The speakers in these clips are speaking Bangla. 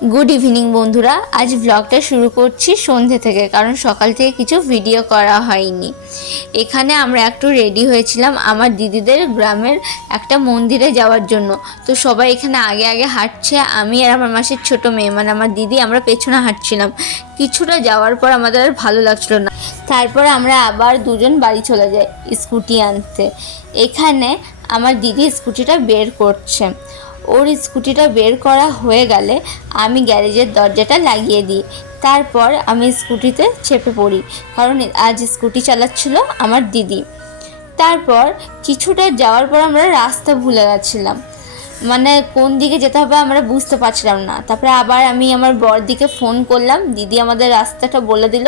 গুড ইভিনিং বন্ধুরা, আজ ব্লগটা শুরু করছি সন্ধ্যে থেকে, কারণ সকাল থেকে কিছু ভিডিও করা হয়নি। এখানে আমরা একটু রেডি হয়েছিলাম আমার দিদিদের গ্রামের একটা মন্দিরে যাওয়ার জন্য। তো সবাই এখানে আগে আগে হাঁটছে, আমি আর আমার মাসির ছোট মেয়ে মানে আমার দিদি আমরা পেছনে হাঁটছিলাম। কিছুটা যাওয়ার পর আমাদের আর ভালো লাগছিল না, তারপর আমরা আবার দুজন বাড়ি চলে যাই স্কুটি আনতে। এখানে আমার দিদি স্কুটিটা বের করছে। ওর স্কুটিটা বের করা হয়ে গেলে আমি গ্যারেজের দরজাটা লাগিয়ে দিই। তারপর আমি স্কুটিতে চেপে পড়ি, কারণ আজ স্কুটি চালাচ্ছিল আমার দিদি। তারপর কিছুটা যাওয়ার পর আমরা রাস্তা ভুলে গেছিলাম, মানে কোন দিকে যেতে হবে আমরা বুঝতে পারছিলাম না। তারপরে আবার আমি আমার বরদিকে ফোন করলাম, দিদি আমাদের রাস্তাটা বলে দিল।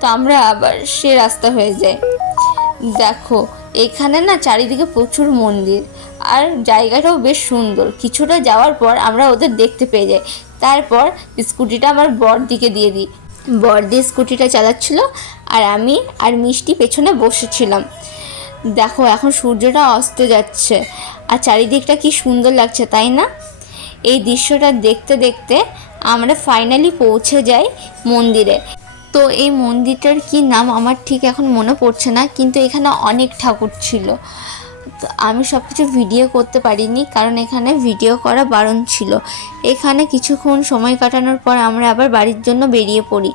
তো আমরা আবার সে রাস্তা হয়ে যাই। দেখো এখানে না চারিদিকে প্রচুর মন্দির, আর জায়গাটাও বেশ সুন্দর। কিছুটা যাওয়ার পর আমরা ওদের দেখতে পেয়ে যাই। তারপর স্কুটিটা আমার বরদিকে দিয়ে দিই। বরদি স্কুটিটা চালাচ্ছিল আর আমি আর মিষ্টি পেছনে বসেছিলাম। দেখো এখন সূর্যটা অস্ত যাচ্ছে আর চারিদিকটা কি সুন্দর লাগছে, তাই না? এই দৃশ্যটা দেখতে দেখতে আমরা ফাইনালি পৌঁছে যাই মন্দিরে। তো এই মন্দিরটার কি নাম আমার ঠিক এখন মনে পড়ছে না, কিন্তু এখানে অনেক ঠাকুর ছিল। তো আমি সব কিছু ভিডিও করতে পারিনি, কারণ এখানে ভিডিও করা বারণ ছিল। এখানে কিছুক্ষণ সময় কাটানোর পর আমরা আবার বাড়ির জন্য বেরিয়ে পড়ি।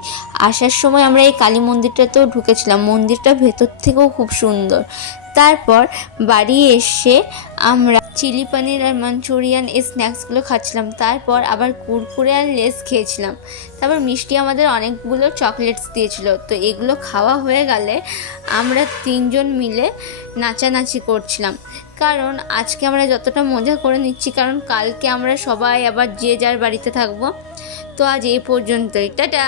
আসার সময় আমরা এই কালী মন্দিরটাতেও ঢুকেছিলাম, মন্দিরটা ভেতর থেকেও খুব সুন্দর। তারপর বাড়ি এসে আমরা চিলি পনির আর মাঞ্চুরিয়ান এই স্ন্যাক্সগুলো খাচ্ছিলাম। তারপর আবার কুরকুরে আর লেস খেয়েছিলাম। তারপর মিষ্টি আমাদের অনেকগুলো চকলেটস দিয়েছিল। তো এগুলো খাওয়া হয়ে গেলে আমরা তিনজন মিলে নাচানাচি করছিলাম, কারণ আজকে আমরা যতটা মজা করে নিচ্ছি, কারণ কালকে আমরা সবাই আবার যে যার বাড়িতে থাকবো। তো আজ এই পর্যন্তই, টাটা।